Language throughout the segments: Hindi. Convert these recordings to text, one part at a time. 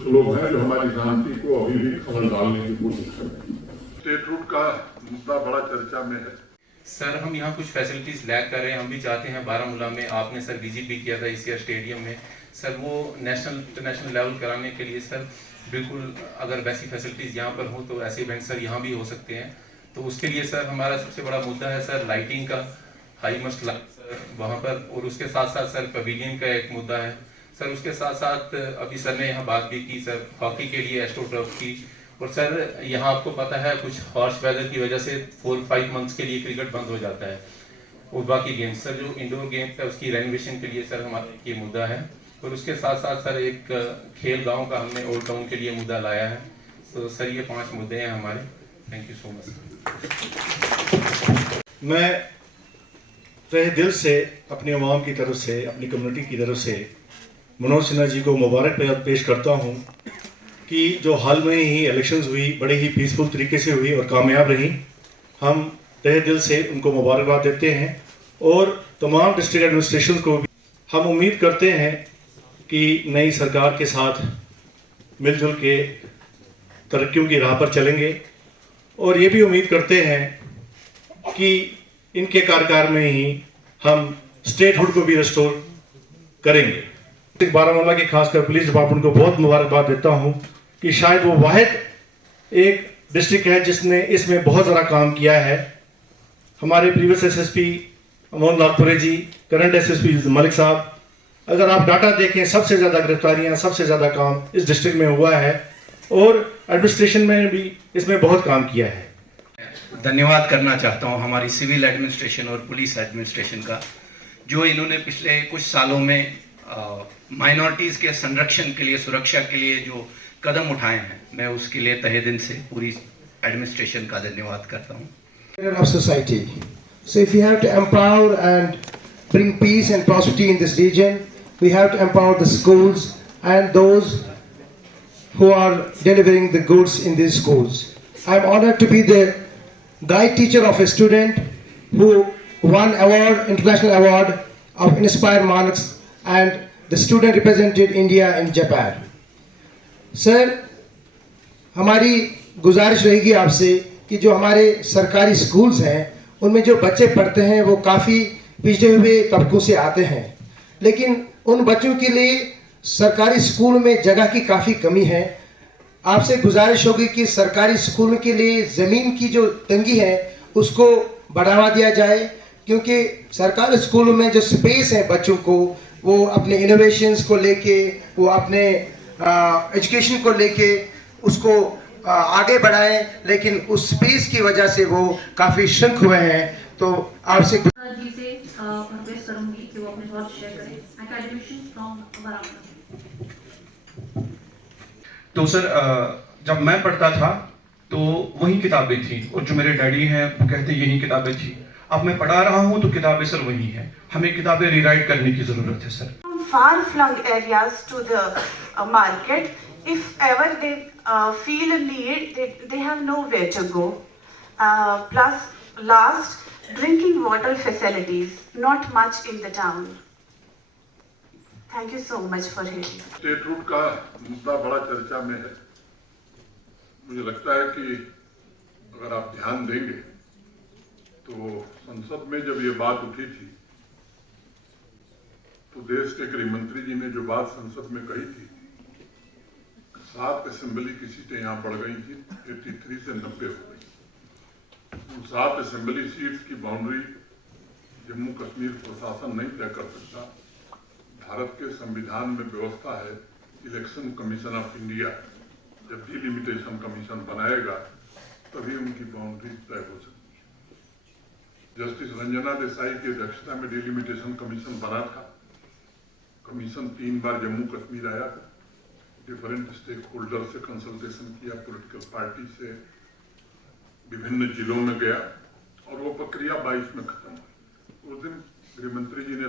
कुछ लोग हैं जो हमारी शांति को अभी भी खलल डालने की कोशिश कर रहे हैं। स्टेटहुड का मुद्दा बड़ा चर्चा में है। सर हम यहाँ कुछ फैसिलिटीज़ लैक कर रहे हैं। हम भी चाहते हैं बारामूला में, आपने सर विजिट भी किया था ईसीआर स्टेडियम में, सर वो नेशनल इंटरनेशनल लेवल कराने के लिए सर बिल्कुल अगर वैसी फैसिलिटीज़ यहाँ पर हो तो ऐसे इवेंट सर यहाँ भी हो सकते हैं। तो उसके लिए सर हमारा सबसे बड़ा मुद्दा है सर लाइटिंग का, हाई मस्ट लाइट सर वहाँ पर, और उसके साथ साथ सर पवेलियन का एक मुद्दा है सर। उसके साथ साथ अभी सर ने यहाँ बात भी की सर हॉकी के लिए एस्ट्रोटर्फ की, और सर यहाँ आपको पता है कुछ हॉर्श वेदर की वजह से 4-5 मंथ्स के लिए क्रिकेट बंद हो जाता है। और बाकी गेम्स सर जो इंडोर गेम्स है उसकी रेनोवेशन के लिए सर हमारा ये मुद्दा है। और उसके साथ साथ सर एक खेल गांव का हमने ओल्ड टाउन के लिए मुद्दा लाया है। तो सर ये 5 मुद्दे हैं हमारे। Thank you so much. मैं तहे दिल से अपनी आवाम की तरफ से, अपनी कम्युनिटी की तरफ से मनोज सिन्हा जी को मुबारक पेश करता हूँ कि जो हाल में ही इलेक्शंस हुई बड़े ही पीसफुल तरीके से हुई और कामयाब रही। हम तहे दिल से उनको मुबारकबाद देते हैं और तमाम डिस्ट्रिक्ट एडमिनिस्ट्रेशन को भी हम उम्मीद करते हैं कि नई सरकार के साथ मिलजुल के तरक्कियों की राह पर चलेंगे, और ये भी उम्मीद करते हैं कि इनके कार्यकाल में ही हम स्टेटहुड को भी रिस्टोर करेंगे। बारामूला के खासकर पुलिस डिपार्टमेंट को बहुत मुबारकबाद देता हूँ कि शायद वो वाहिद एक डिस्ट्रिक्ट है जिसने इसमें बहुत ज़्यादा काम किया है। हमारे प्रीवियस एसएसपी अमोल नागपुरे जी, करंट एसएसपी मलिक साहब, अगर आप डाटा देखें सबसे ज़्यादा गिरफ्तारियाँ, सबसे ज़्यादा काम इस डिस्ट्रिक्ट में हुआ है, और एडमिनिस्ट्रेशन में भी इसमें बहुत काम किया है। धन्यवाद करना चाहता हूं हमारी सिविल एडमिनिस्ट्रेशन और पुलिस एडमिनिस्ट्रेशन का, जो इन्होंने पिछले कुछ सालों में माइनॉरिटीज़ के संरक्षण के लिए, सुरक्षा के लिए जो कदम उठाए हैं, मैं उसके लिए तहे दिल से पूरी एडमिनिस्ट्रेशन का धन्यवाद करता हूं। Of society. So if we have to empower and bring peace and prosperity in this region, we have to empower the schools and those who are delivering the goods in these schools. I am honored to be the guide teacher of a student who won award, international award of Inspire Marks, and the student represented India in Japan. Sir, हमारी गुजारिश रहेगी आपसे कि जो हमारे सरकारी स्कूल्स हैं उनमें जो बच्चे पढ़ते हैं वो काफ़ी पिछड़े हुए तबकों से आते हैं, लेकिन उन बच्चों के लिए सरकारी स्कूल में जगह की काफ़ी कमी है। आपसे गुजारिश होगी कि सरकारी स्कूल के लिए ज़मीन की जो तंगी है उसको बढ़ावा दिया जाए, क्योंकि सरकारी स्कूलों में जो स्पेस है बच्चों को, वो अपने इनोवेशंस को लेके, वो अपने एजुकेशन को लेके उसको आगे बढ़ाएं, लेकिन उस स्पेस की वजह से वो काफ़ी श्रिंक हुए हैं। तो आपसे जी से रिक्वेस्ट करूंगी कि वो अपने थॉट्स शेयर करें। Academician from Baramulla. तो सर जब मैं पढ़ता था तो वही किताबें थी, और जो मेरे डैडी हैं वो कहते यही किताबें थी। अब मैं पढ़ा रहा हूँ तो किताबें सर वही हैं। हमें किताबें रीराइट करने की ज़रूरत है sir. Far-flung areas to the market. If ever they feel a need, they have nowhere to go. Plus, last, drinking water facilities, not much in the town. Thank you so much for hearing. Statehood का मुद्दा बड़ा चर्चा में है। मुझे लगता है कि अगर आप ध्यान देंगे तो संसद में जब ये बात उठी थी तो देश के गृह मंत्री जी ने जो बात संसद में कही थी, 7 असेंबली की सीटें यहाँ बढ़ गई थी, 83 से 90 हो गई। उन 7 असेंबली सीट्स की बाउंड्री जम्मू कश्मीर प्रशासन नहीं तय कर सकता। भारत के संविधान में व्यवस्था है, इलेक्शन कमीशन ऑफ इंडिया जब डिलिमिटेशन कमीशन बनाएगा तभी उनकी बाउंड्री तय हो सकती है। जस्टिस रंजना देसाई की अध्यक्षता में डिलिमिटेशन कमीशन बना था। कमीशन 3 बार जम्मू कश्मीर आया था, डिफरेंट स्टेक होल्डर से कंसल्टेशन किया, पॉलिटिकल पार्टी से, विभिन्न जिलों में गया, और वो प्रक्रिया 22 में खत्म हुई। उस दिन गृह मंत्री जी ने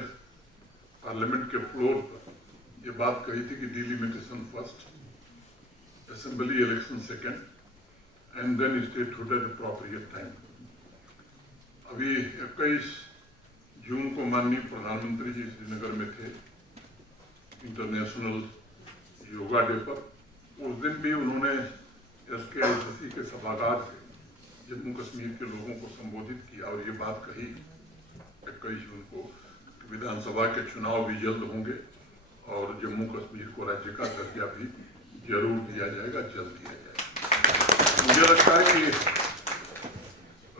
पार्लियामेंट के फ्लोर पर ये बात कही थी कि delimitation first, assembly election second, and then statehood at appropriate time. अभी 21 जून को माननीय प्रधानमंत्री जी श्रीनगर में थे इंटरनेशनल योगा डे पर, उस दिन भी उन्होंने SKICC के सभागार से जम्मू कश्मीर के लोगों को संबोधित किया और ये बात कही 21 जून को कि विधानसभा के चुनाव भी जल्द होंगे और जम्मू कश्मीर को राज्य का दर्जा भी जरूर दिया जाएगा, जल्द दिया जाएगा। मुझे लगता है कि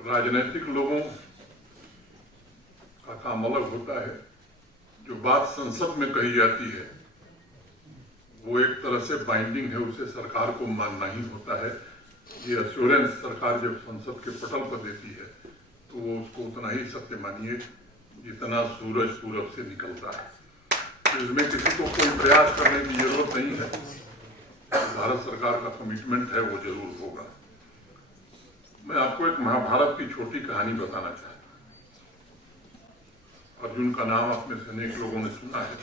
राजनीतिक लोगों का काम अलग होता है। जो बात संसद में कही जाती है वो एक तरह से बाइंडिंग है, उसे सरकार को मानना ही होता है। ये एश्योरेंस सरकार जब संसद के पटल पर देती है तो वो उसको उतना ही सत्य मानिए जितना सूरज पूरब से निकलता है। तो इसमें किसी को कोई प्रयास करने की जरूरत नहीं है। भारत सरकार का कमिटमेंट है वो जरूर होगा। मैं आपको एक महाभारत की छोटी कहानी बताना चाहता हूँ। अर्जुन का नाम आप में से अनेक लोगों ने सुना है।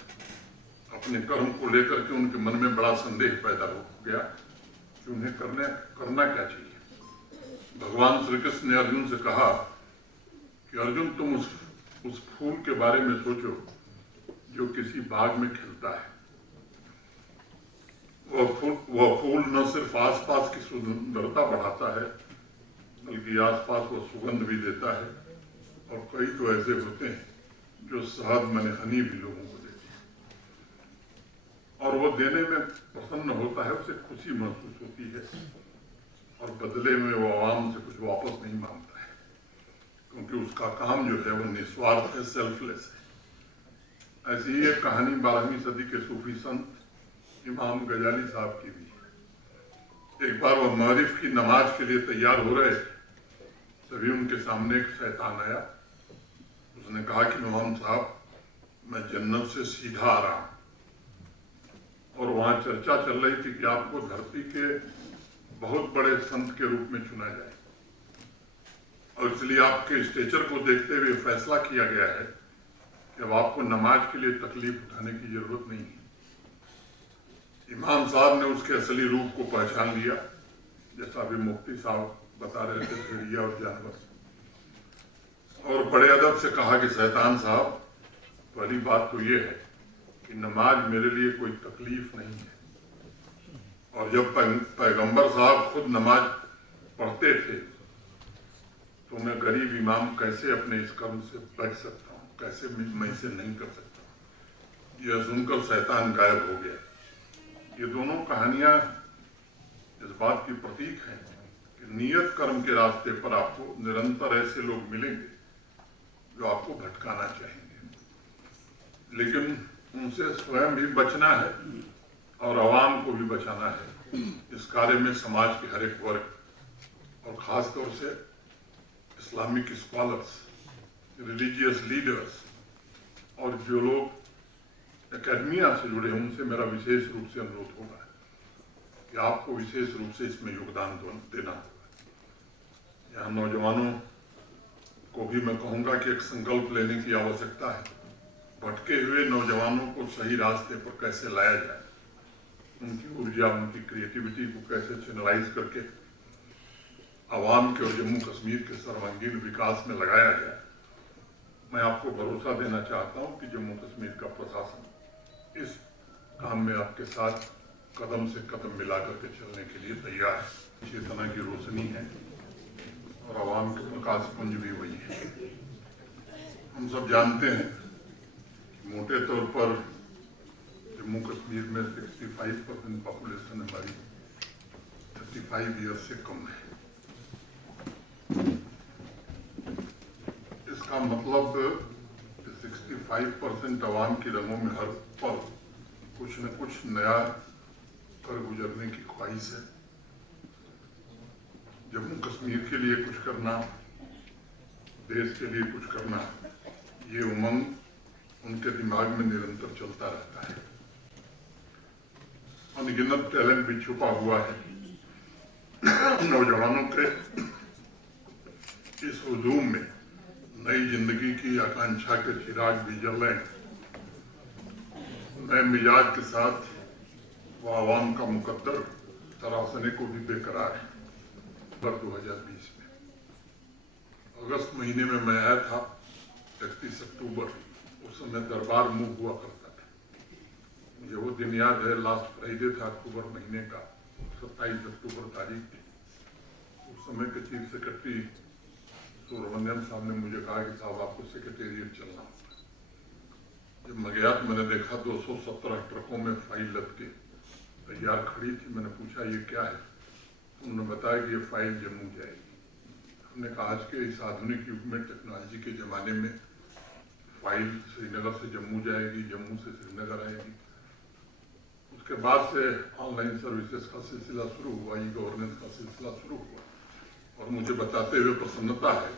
अपने कर्म को लेकर के उनके मन में बड़ा संदेह पैदा हो गया कि उन्हें करना क्या चाहिए। भगवान श्री कृष्ण ने अर्जुन से कहा कि अर्जुन तुम उस फूल के बारे में सोचो जो किसी बाग में खिलता है। वह फूल न सिर्फ आसपास की सुंदरता बढ़ाता है बल्कि आसपास वह सुगंध भी देता है और कई तो ऐसे होते हैं जो शहद माने हनी भी लोगों को देते हैं और वो देने में प्रसन्न होता है, उसे खुशी महसूस होती है और बदले में वो आवाम से कुछ वापस नहीं मांगता है क्योंकि उसका काम जो है वो निस्वार्थ है, सेल्फलेस है। ऐसी ही एक कहानी 12वीं सदी के सूफी संत इमाम गजाली साहब की भी है। एक बार वह मगरिब की नमाज के लिए तैयार हो रहे, तभी उनके सामने एक शैतान आया। उसने कहा कि इमाम साहब मैं जन्नत से सीधा आ रहा हूं और वहां चर्चा चल रही थी कि आपको धरती के बहुत बड़े संत के रूप में चुना जाए और इसलिए आपके स्टेचर को देखते हुए फैसला किया गया है कि अब आपको नमाज के लिए तकलीफ उठाने की जरूरत नहीं है। इमाम साहब ने उसके असली रूप को पहचान लिया, जैसा भी मुफ्ती साहब बता रहे थे, भेड़िया और जानवर, और बड़े अदब से कहा कि शैतान साहब पहली बात तो ये है कि नमाज मेरे लिए कोई तकलीफ नहीं है और जब पैगंबर साहब खुद नमाज पढ़ते थे तो मैं गरीब इमाम कैसे अपने इस कर्म से बच सकता हूँ, कैसे मैं इसे नहीं कर सकता। यह सुनकर शैतान गायब हो गया। ये दोनों कहानियां इस बात की प्रतीक हैं कि नियत कर्म के रास्ते पर आपको निरंतर ऐसे लोग मिलेंगे जो आपको भटकाना चाहेंगे, लेकिन उनसे स्वयं भी बचना है और आवाम को भी बचाना है। इस कार्य में समाज के हर एक वर्ग और खास तौर से इस्लामिक स्कॉलर्स, रिलीजियस लीडर्स और जो लोग एकेडमिया से जुड़े हैं उनसे मेरा विशेष रूप से अनुरोध होगा कि आपको विशेष रूप से इसमें योगदान देना होगा। यहाँ नौजवानों को भी मैं कहूँगा कि एक संकल्प लेने की आवश्यकता है। भटके हुए नौजवानों को सही रास्ते पर कैसे लाया जाए, उनकी ऊर्जा, उनकी क्रिएटिविटी को कैसे चैनलाइज करके आवाम के और जम्मू कश्मीर के सर्वांगीण विकास में लगाया जाए। मैं आपको भरोसा देना चाहता हूँ कि जम्मू कश्मीर का प्रशासन इस काम में आपके साथ कदम से कदम मिला करके चलने के लिए तैयार है। चेतना की रोशनी है और आवाम के प्रकाश पुंज भी वही है। हम सब जानते हैं कि मोटे तौर पर जम्मू कश्मीर में 65% पॉपुलेशन हमारी 35 ईयर्स से कम है। इसका मतलब 65% आवाम की रंगों में हर पल कुछ न कुछ नया कर गुजरने की ख्वाहिश है। जम्मू कश्मीर के लिए कुछ करना, देश के लिए कुछ करना, ये उमंग उनके दिमाग में निरंतर चलता रहता है। अनगिनत टैलेंट भी छुपा हुआ है। नौजवानों के इस हुजूम में नई जिंदगी की आकांक्षा के चिराग भी जल रहे हैं। नए मिजाज के साथ वह आवाम का मुकद्दर तराशने को भी बेकरार है। 2020 में अगस्त महीने में मैं आया था, 31 अक्टूबर, उस समय दरबार मूव हुआ करता था। मुझे वो दिन याद है, लास्ट फ्राइडे था अक्टूबर महीने का। 27 अक्टूबर तारीख थी। उस समय के चीफ सेक्रेटरी सुब्रमण्यम साहब ने मुझे कहा कि साहब आपको सेक्रेटेरिएट चलना होगा। जब मैं गया तो मैंने देखा 217 ट्रकों में फाइल लद के तैयार खड़ी थी। मैंने पूछा ये क्या है? उन्होंने बताया कि ये फाइल जम्मू जाएगी। हमने कहा आज के इस आधुनिक युग में टेक्नोलॉजी के ज़माने में फाइल श्रीनगर से जम्मू जाएगी, जम्मू से श्रीनगर आएगी। उसके बाद से ऑनलाइन सर्विसेज का सिलसिला शुरू हुआ, ई गवर्नेंस का सिलसिला शुरू हुआ और मुझे बताते हुए प्रसन्नता है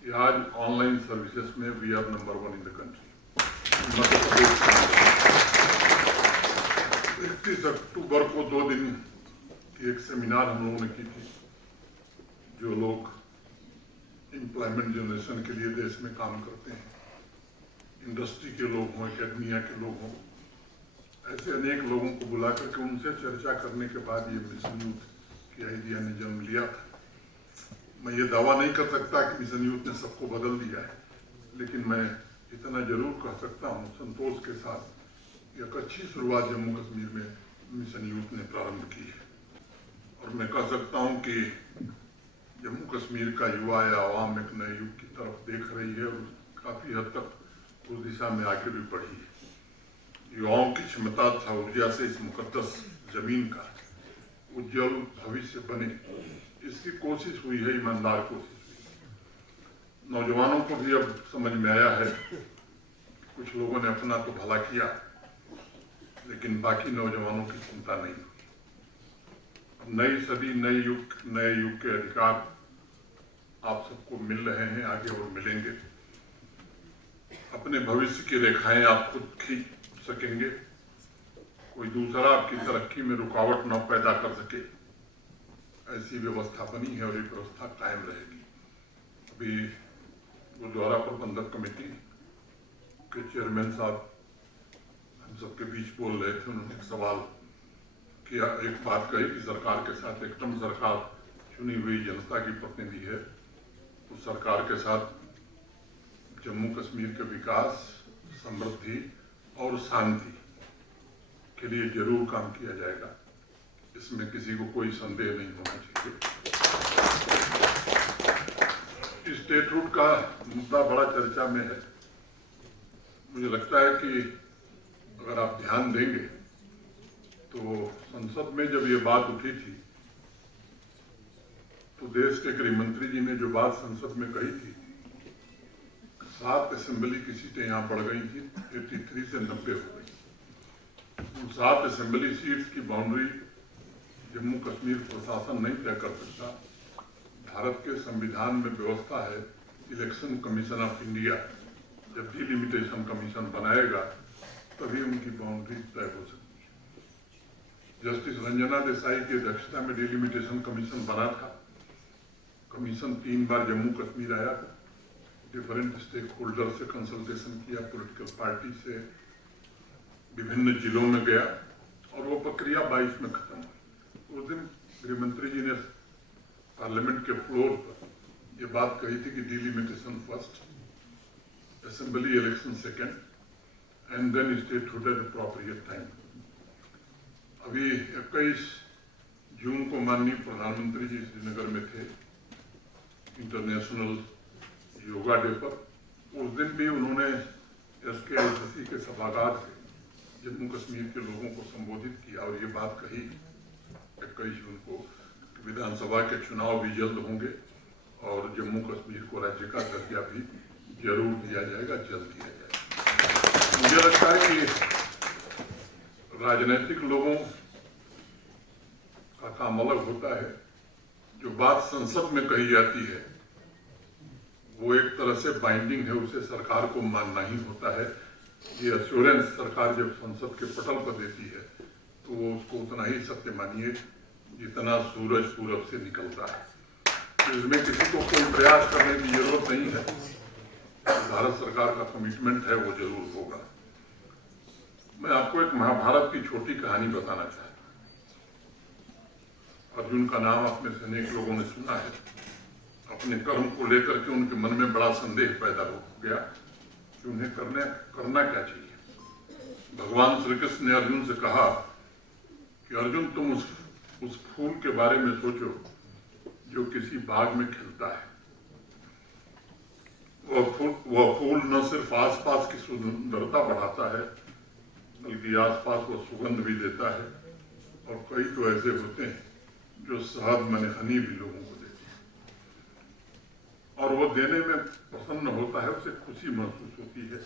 कि आज ऑनलाइन सर्विसेज में we are number 1 in the country. Madhya Pradesh 31 अक्टूबर को 2 दिन की एक सेमिनार हम लोगों ने की थी। जो लोग एम्प्लॉयमेंट जनरेशन के लिए देश में काम करते हैं, इंडस्ट्री के लोग हों, एकेडमिया के लोग हों, ऐसे अनेक लोगों को बुला करके उनसे चर्चा करने के बाद ये मिशन यूथ की आइडिया ने जन्म लिया था। मैं ये दावा नहीं कर सकता कि मिशन यूथ ने सबको बदल दिया है, लेकिन मैं इतना जरूर कह सकता हूँ संतोष के साथ कि एक अच्छी शुरुआत जम्मू कश्मीर में मिशन यूथ ने प्रारंभ की है। और मैं कह सकता हूँ कि जम्मू कश्मीर का युवा या आवाम एक नए युग की तरफ देख रही है और काफ़ी हद तक उस दिशा में आगे भी बढ़ी है। युवाओं की क्षमता तथा ऊर्जा से इस मुकद्दस जमीन का उज्जवल भविष्य बने, इसकी कोशिश हुई है, ईमानदार कोशिश हुई। नौजवानों को भी अब समझ में आया है, कुछ लोगों ने अपना तो भला किया लेकिन बाकी नौजवानों की चिंता नहीं हुई। अब नई सदी, नए युग के अधिकार आप सबको मिल रहे हैं, आगे और मिलेंगे। अपने भविष्य की रेखाएं आप खुद खींच सकेंगे, कोई दूसरा आपकी तरक्की में रुकावट न पैदा कर सके, ऐसी व्यवस्था बनी है और ये व्यवस्था कायम रहेगी। अभी गुरुद्वारा प्रबंधक कमेटी के चेयरमैन साहब हम सबके बीच बोल रहे थे। उन्होंने एक सवाल किया, एक बात कही कि सरकार के साथ एकदम सरकार चुनी हुई जनता की प्रतिनिधि है, तो सरकार के साथ जम्मू कश्मीर के विकास, समृद्धि और शांति के लिए जरूर काम किया जाएगा। इसमें किसी को कोई संदेह नहीं होना चाहिए। स्टेटहुड का मुद्दा बड़ा चर्चा में है। मुझे लगता है कि अगर आप ध्यान देंगे तो संसद में जब ये बात उठी थी तो देश के गृह मंत्री जी ने जो बात संसद में कही थी, 7 असेंबली की सीटें यहाँ बढ़ गई थी, 83 से 90 हो गई। उन 7 असेंबली सीट्स की बाउंड्री जम्मू कश्मीर प्रशासन नहीं तय कर सकता। भारत के संविधान में व्यवस्था है, इलेक्शन कमीशन ऑफ इंडिया जब डिलिमिटेशन कमीशन बनाएगा तभी उनकी बाउंड्री तय हो सकती है। जस्टिस रंजना देसाई की अध्यक्षता में डिलिमिटेशन कमीशन बना था। कमीशन 3 बार जम्मू कश्मीर आया था, डिफरेंट स्टेक होल्डर से कंसल्टेशन किया, पॉलिटिकल पार्टी से, विभिन्न जिलों में गया और वो प्रक्रिया 22 में खत्म हुई। उस दिन गृह मंत्री जी ने पार्लियामेंट के फ्लोर पर ये बात कही थी कि delimitation first, assembly election second and then statehood at appropriate time. अभी 21 जून को माननीय प्रधानमंत्री जी श्रीनगर में थे इंटरनेशनल योगा डे पर। उस दिन भी उन्होंने SKICC के सभागार से जम्मू कश्मीर के लोगों को संबोधित किया और ये बात कही 21 जून को कि विधानसभा के चुनाव भी जल्द होंगे और जम्मू कश्मीर को राज्य का दर्जा भी जरूर दिया जाएगा, जल्द दिया जाएगा। मुझे लगता है कि राजनीतिक लोगों का काम अलग होता है। जो बात संसद में कही जाती है वो एक तरह से बाइंडिंग है, उसे सरकार को मानना ही होता है। ये एश्योरेंस सरकार जब संसद के पटल पर देती है तो वो उसको उतना ही सत्य मानिए जितना सूरज पूरब से निकलता है। इसमें किसी को कोई प्रयास करने की जरूरत नहीं है। भारत सरकार का कमिटमेंट है, वो जरूर होगा। मैं आपको एक महाभारत की छोटी कहानी बताना चाहता हूँ। अर्जुन का नाम आप में से अनेक लोगों ने सुना है। अपने कर्म को लेकर के उनके मन में बड़ा संदेह पैदा हो गया कि उन्हें करना क्या चाहिए। भगवान श्री कृष्ण ने अर्जुन से कहा कि अर्जुन तुम उस फूल के बारे में सोचो जो किसी बाग में खिलता है। वह फूल न सिर्फ आसपास की सुंदरता बढ़ाता है, बल्कि आसपास वह सुगंध भी देता है। और कई तो ऐसे होते हैं जो शहद माने हनी भी लोगों को देते हैं, और वो देने में प्रसन्न होता है, उसे खुशी महसूस होती है,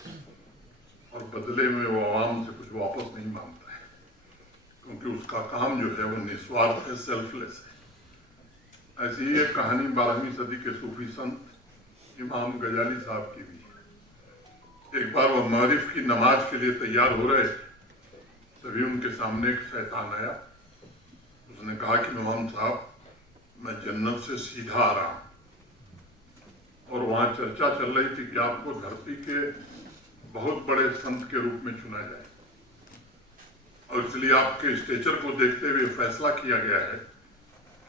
और बदले में वो आवाम से कुछ वापस नहीं मांगता है, क्योंकि उसका काम जो है वो निस्वार्थ है, सेल्फलेस है। ऐसी ही एक कहानी 12वीं सदी के सूफी संत इमाम गजाली साहब की भी है। एक बार वह मगरिब की नमाज के लिए तैयार हो रहे थे, तभी उनके सामने एक शैतान आया। उसने कहा कि इमाम साहब, मैं जन्नत से सीधा आ रहा हूं, और वहां चर्चा चल रही थी कि आपको धरती के बहुत बड़े संत के रूप में चुना जाए, और इसलिए आपके स्टेचर को देखते हुए फैसला किया गया है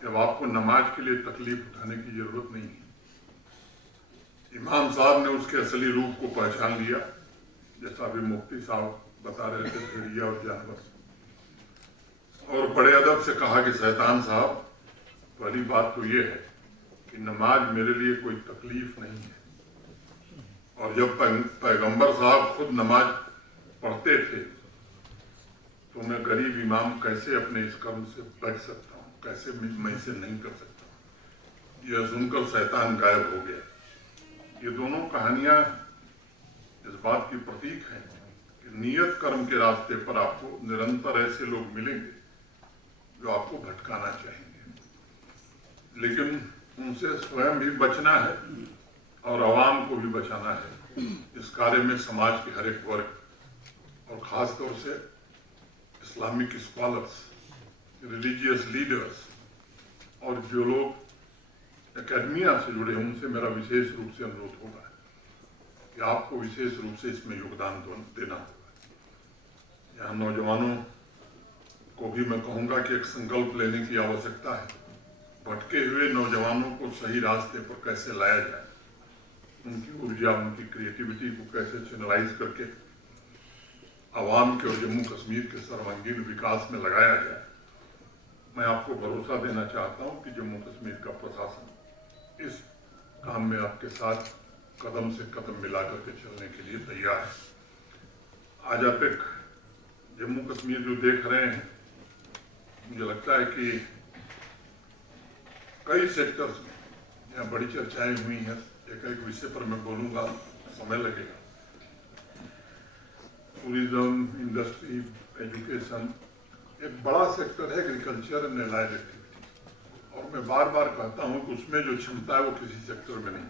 कि अब आपको नमाज के लिए तकलीफ उठाने की जरूरत नहीं है। इमाम साहब ने उसके असली रूप को पहचान लिया, जैसा अभी मुफ्ती साहब बता रहे थे, भेड़िया और जानवर, और बड़े अदब से कहा कि शैतान साहब, पहली बात तो ये है कि नमाज मेरे लिए कोई तकलीफ नहीं है, और जब पैगंबर साहब खुद नमाज पढ़ते थे तो मैं गरीब इमाम कैसे अपने इस कर्म से बच सकता हूँ, कैसे मैं इसे नहीं कर सकता। यह सुनकर शैतान गायब हो गया। ये दोनों कहानियां इस बात की प्रतीक हैं कि नियत कर्म के रास्ते पर आपको निरंतर ऐसे लोग मिलेंगे जो आपको भटकाना चाहेंगे, लेकिन उनसे स्वयं भी बचना है और आवाम को भी बचाना है। इस कार्य में समाज के हर एक वर्ग और खास तौर से इस्लामिक स्कॉलर्स, रिलीजियस लीडर्स और जो लोग एकेडमिया से जुड़े हैं, उनसे मेरा विशेष रूप से अनुरोध होगा कि आपको विशेष रूप से इसमें योगदान देना होगा। यहाँ नौजवानों को भी मैं कहूँगा कि एक संकल्प लेने की आवश्यकता है। भटके हुए नौजवानों को सही रास्ते पर कैसे लाया जाए, उनकी ऊर्जा, उनकी क्रिएटिविटी को कैसे चैनलाइज करके आवाम के और जम्मू कश्मीर के सर्वांगीण विकास में लगाया जाए। मैं आपको भरोसा देना चाहता हूं कि जम्मू कश्मीर का प्रशासन इस काम में आपके साथ कदम से कदम मिला करके चलने के लिए तैयार है। आज आप एक जम्मू कश्मीर जो देख रहे हैं, मुझे लगता है कि कई सेक्टर्स में यहाँ बड़ी चर्चाएं हुई हैं। एक एक विषय पर मैं बोलूँगा, समय लगेगा। टूरिज्म, इंडस्ट्री, एजुकेशन, एक बड़ा सेक्टर है एग्रीकल्चर एंड एलाइड एक्टिविटी, और मैं बार बार कहता हूँ कि उसमें जो क्षमता है वो किसी सेक्टर में नहीं।